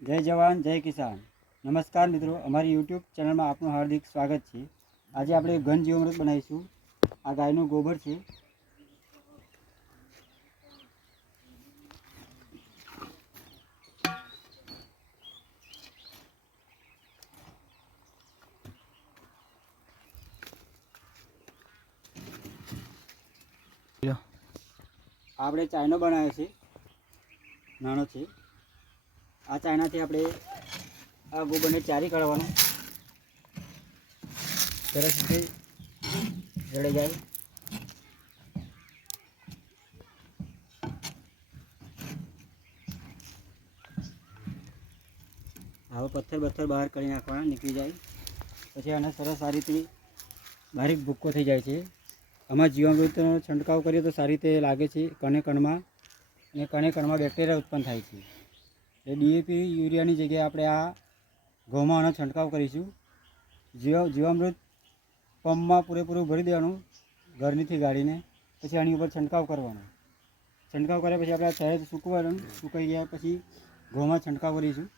જય જવાન જય કિસાન। નમસ્કાર મિત્રો, અમારી યુટ્યુબ ચેનલમાં આપનું હાર્દિક સ્વાગત છે। આજે આપણે ઘન જીવામૃત બનાવીશું। આ ગાયનું ગોબર છે। આપણે ચાયનો બનાવ્યો છે, નાનો છે। આ ચાયનાથી આપણે આ ગોબરને ચારી કાઢવાનું, સરસ રીતે જળી જાય। આવો પથ્થર બહાર કાઢી નાખવાના, નીકળી જાય। પછી આને સરસ આ રીતે બારીક ભૂક્કો થઈ જાય છે। આમાં જીવામૃતનો છંટકાવ કરીએ તો સારી રીતે લાગે છે કણે કણમાં, અને કણે કણમાં બેક્ટેરિયા ઉત્પન્ન થાય છે। એ ડીએપી યુરિયાની જગ્યાએ આપણે આ ઘઉંમાં આનો છંટકાવ કરીશું। જીવામૃત પંપમાં પૂરેપૂરું ભરી દેવાનું ગરણીથી ગાળીને, પછી આની ઉપર છંટકાવ કરવાનો। છંટકાવ કર્યા પછી આપણે સહેજ સૂકવવાનું, સુકાઈ ગયા પછી ઘઉંમાં છંટકાવ કરીશું।